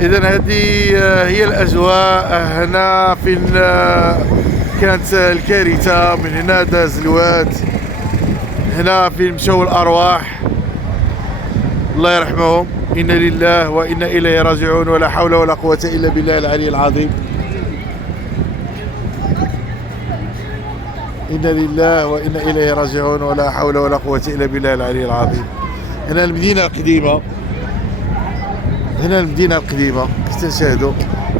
إذا هذه هي الأجواء هنا. فين كانت الكارثة، من هنا داز الواد، هنا فين مشاو الأرواح، الله يرحمهم. إنا لله وإنا إليه راجعون، ولا حول ولا قوة إلا بالله العلي العظيم. إنا لله وإنا إليه راجعون، ولا حول ولا قوة إلا بالله العلي العظيم. هنا المدينة القديمة، هنا المدينة القديمة تنشاهدوا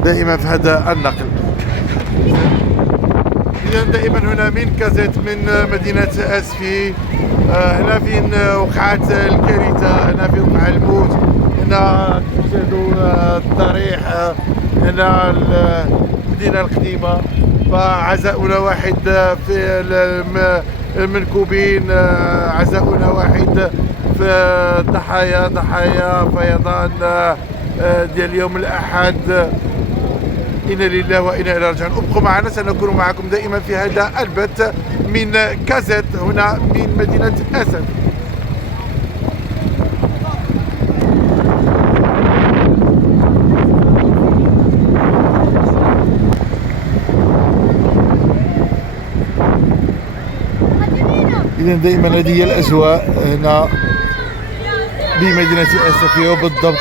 دائما في هذا النقل. إذا دائما هنا من كازيت، من مدينة أسفي، هنا فين وقعت الكارثة، هنا فين وقع الموت، هنا تنشاهدوا الضريح، هنا المدينة القديمة. فعزاؤنا واحد في المنكوبين، عزاؤنا واحد في ضحايا فيضان ديال يوم الأحد. إنا لله وإنا إليه راجعون. ابقوا معنا، سنكون معكم دائما في هذا البث من كازيت، هنا من مدينة أسد. إذا دائما هذه هي الأجواء هنا بمدينة أسفية، وبالضبط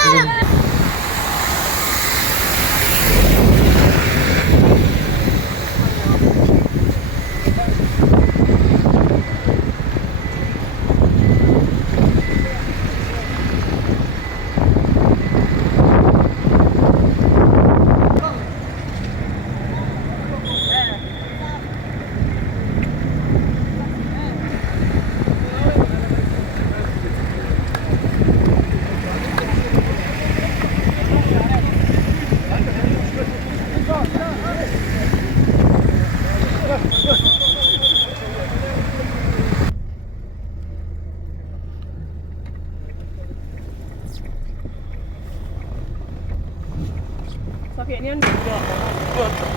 يعني الله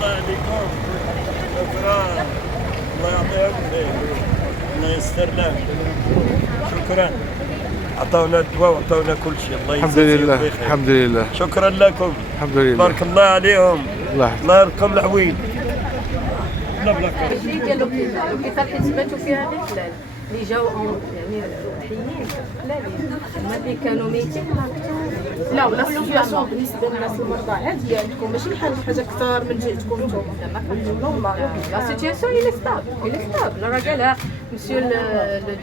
عليكم. شكرا، الله يعطيكم الخير، الله يستر لنا. شكرا، عطاونا الدواء وعطاونا كل شيء، الله الحمد يجزيهم لله بخير. الحمد لله شكرا لكم، الحمد لله. بارك الله عليهم، الله يرقم العويل. لا بلا الشيء ديال لوبيتال حيت باتوا فيها غير الحلال اللي جاو يعني حيين حلالين، هما اللي كانوا ميتين لا ولا السيتياسيون بالنسبه للناس المرضى عاديه عندكم، ماشي بحال حاجه اكثر من جهتكم نتوما. لا سيتياسيون إلي ستابل، راه قالها مسيو لو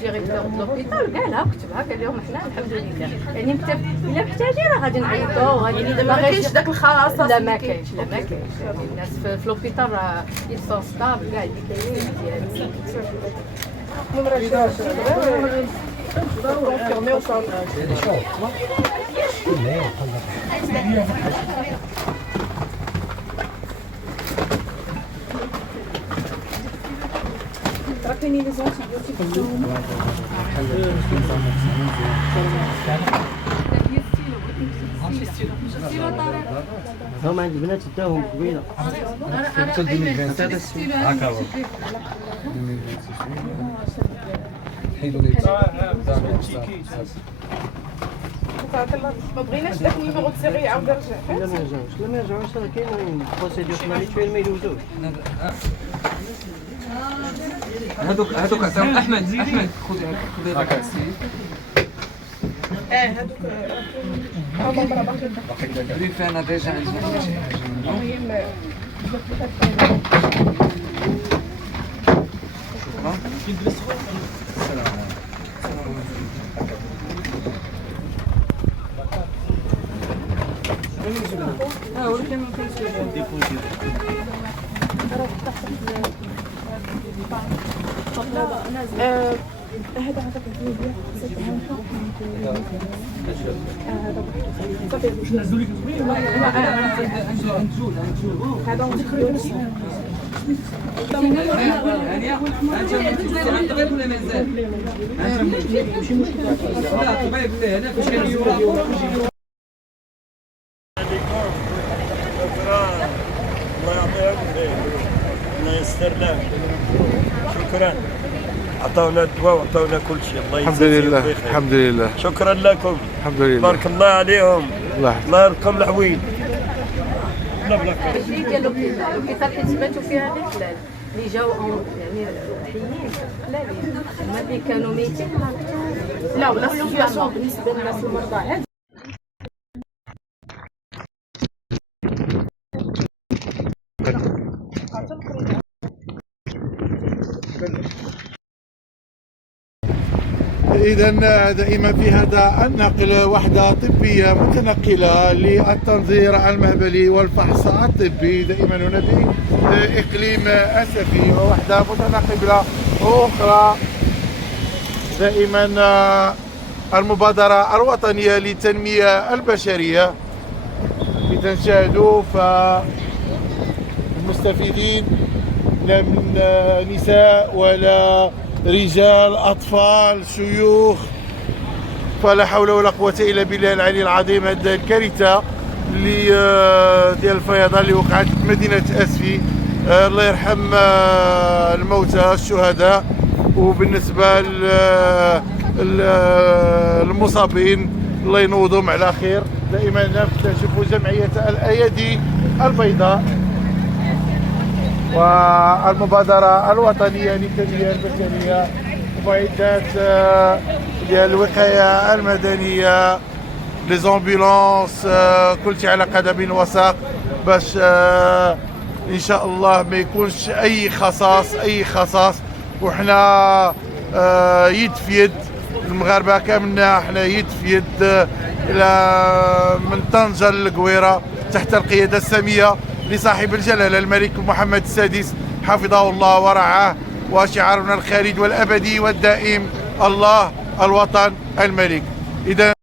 ديريكتور دو لوبيتال، قالها كتبها، قال لهم حنا الحمد لله يعني الا محتاجين راه غادي نعيطوا، غادي يعني ما كاينش داك الخلاص. لا ما كاينش الناس في لوبيتال راه يلسون ستابل كاع اللي كاينين مزيان. راه كاينين لي زونتيبيوتيك هم عند البنات داهم قبيله ما بغيناش داك النيميرو تسيري يعاود يرجع. لا ما يرجعوش راه كاين بروسيدور ماليتويل ما يلوزوش. هذوك عطاهم احمد خذي هذاك السيد. هذوك عمر باقي اللي فينا ديجا عندنا شي حاجه. المهم ولكن ما كاينش هذا صافي واش نزلوا لك هذا طبيب ولا مازال؟ لا طبيب هنا فاش كان يورا. شكرا، الله يعطيكم الخير، الله يستر لنا. شكرا، عطاونا الدواء وعطاونا كل شيء، الله الحمد يجزيهم لله بخير. الحمد لله شكرا لكم، الحمد لله. بارك الله عليهم، الله يرقم العويل. بلا بلا كارت. ماشي ديال لوبيتال حيت باتوا فيها غير حلال اللي جاو يعني حيين حلالين، هما اللي كانوا ميتين ما عرفتش. لا ولا السيتياسيون بالنسبه للناس المرضى عادي. إذا دائما في هذا النقل وحدة طبية متنقلة للتنظير المهبلي والفحص الطبي دائما هنا في إقليم أسفي، ووحدة متنقلة أخرى دائما المبادرة الوطنية للتنمية البشرية. إذا شاهدوا فالمستفيدين لا من نساء ولا رجال، أطفال، شيوخ، فلا حول ولا قوة إلا بالله العلي العظيم. هذه الكارثة اللي ديال الفيضان اللي وقعت في مدينة أسفي، الله يرحم الموتى الشهداء، وبالنسبة للمصابين الله ينوضهم على خير. دائما نكتشف جمعية الأيادي البيضاء والمبادرة الوطنية للتنمية البشرية ومعدات ديال الوقاية المدنية، لي زومبيلونس، كلشي على قدم وساق باش ان شاء الله ما يكونش اي خصاص وحنا يد في يد، المغاربه كاملنا حنا يد في يد الى من طنجة للقويرة تحت القيادة السامية لصاحب الجلالة الملك محمد السادس حفظه الله ورعاه، وشعارنا الخالد والأبدي والدائم الله الوطن الملك. إذا